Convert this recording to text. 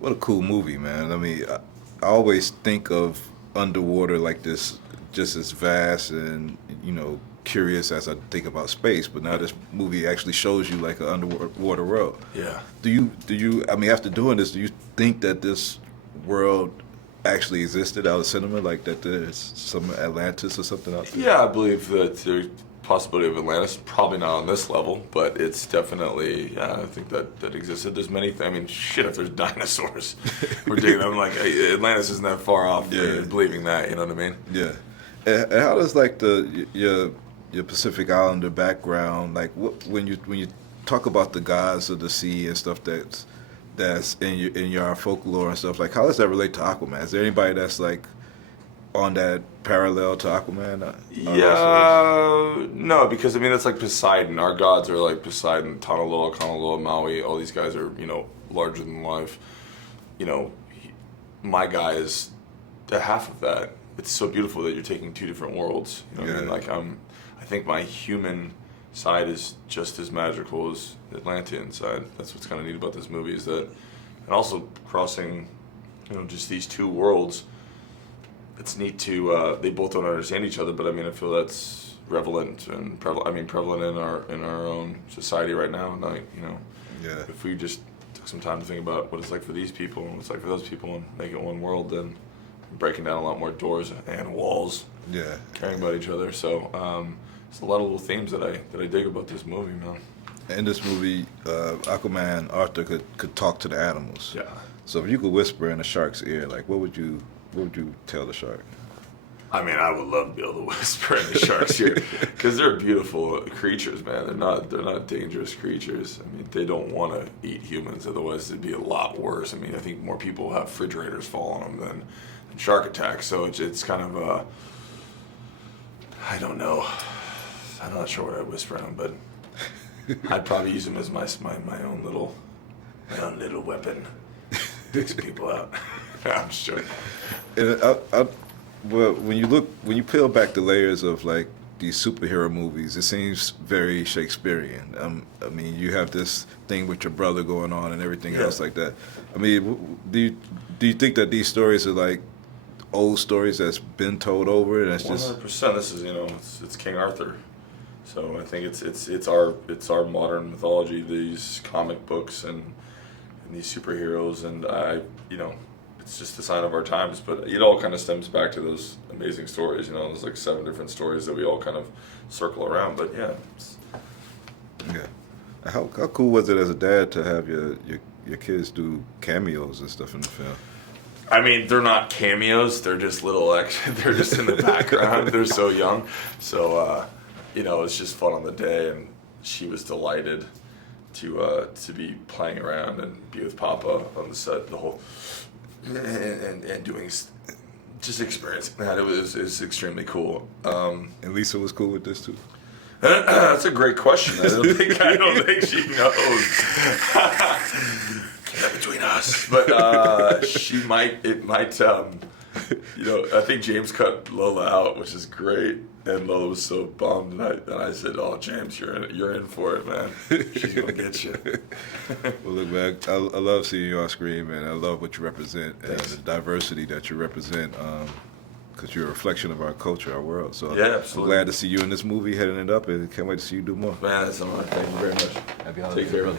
What a cool movie, man. I mean, I always think of underwater like this, just as vast and curious as I think about space. But now this movie actually shows you like an underwater world. Yeah. Do you? I mean, after doing this, do you think that this world actually existed out of cinema, like that there's some Atlantis or something out there? Yeah, I believe that there's possibility of Atlantis. Probably not on this level, but it's definitely. I think that existed. There's many. I mean, shit. If there's dinosaurs, we're digging. I'm like, Atlantis isn't that far off. Yeah. Believing that. You know what I mean? Yeah. And how does like your Pacific Islander background, like when you talk about the gods of the sea and stuff that's in your folklore and stuff, like how does that relate to Aquaman? Is there anybody that's like on that parallel to Aquaman? Yeah, no, because I mean it's like Poseidon. Our gods are like Poseidon, Honolulu, Maui. All these guys are larger than life. My guy is the half of that. It's so beautiful that you're taking two different worlds. You know what I mean? Like I think my human side is just as magical as the Atlantean side. That's what's kind of neat about this movie is that, and also crossing, just these two worlds. It's neat to they both don't understand each other, but I mean I feel that's prevalent in our own society right now. And if we just took some time to think about what it's like for these people and what it's like for those people and make it one world, then we're breaking down a lot more doors and walls. Yeah, caring about each other. So there's a lot of little themes that I dig about this movie, man. in this movie, Aquaman, Arthur could talk to the animals. Yeah. So if you could whisper in a shark's ear, like what would you tell the shark? I mean, I would love to be able to whisper in the shark's ear because they're beautiful creatures, man. They're not dangerous creatures. I mean, they don't want to eat humans, otherwise it'd be a lot worse. I mean, I think more people have refrigerators fall on them than shark attacks. So it's kind of I don't know. I'm not sure what I'd whisper in them, but I'd probably use them as my own little weapon. Take some people out. I'm just joking. And well, when you peel back the layers of like these superhero movies, it seems very Shakespearean. I mean, you have this thing with your brother going on and everything else like that. I mean, do you think that these stories are like old stories that's been told over and that's 100%. This is it's King Arthur. So I think it's our modern mythology, these comic books and these superheroes, and it's just a sign of our times. But it all kind of stems back to those amazing stories. There's like 7 different stories that we all kind of circle around. But yeah. How cool was it as a dad to have your kids do cameos and stuff in the film? I mean, they're not cameos. They're just they're just in the background. They're so young. So, it's just fun on the day, and she was delighted to be playing around and be with Papa on the set the whole and doing just experiencing that. It was extremely cool. And Lisa was cool with this too. That's a great question. I don't think she knows. Between us, but it might. I think James cut Lola out, which is great, and Lola was so bummed, and I said, "Oh, James, you're in for it, man. She's gonna get you." Well, look, man, I love seeing you on screen, man. I love what you represent and the diversity that you represent. Because you're a reflection of our culture, our world. So yeah, absolutely. I'm glad to see you in this movie, heading it up, and can't wait to see you do more. Man, that's an honor. Thank you very much. Happy holidays. Take care. Happy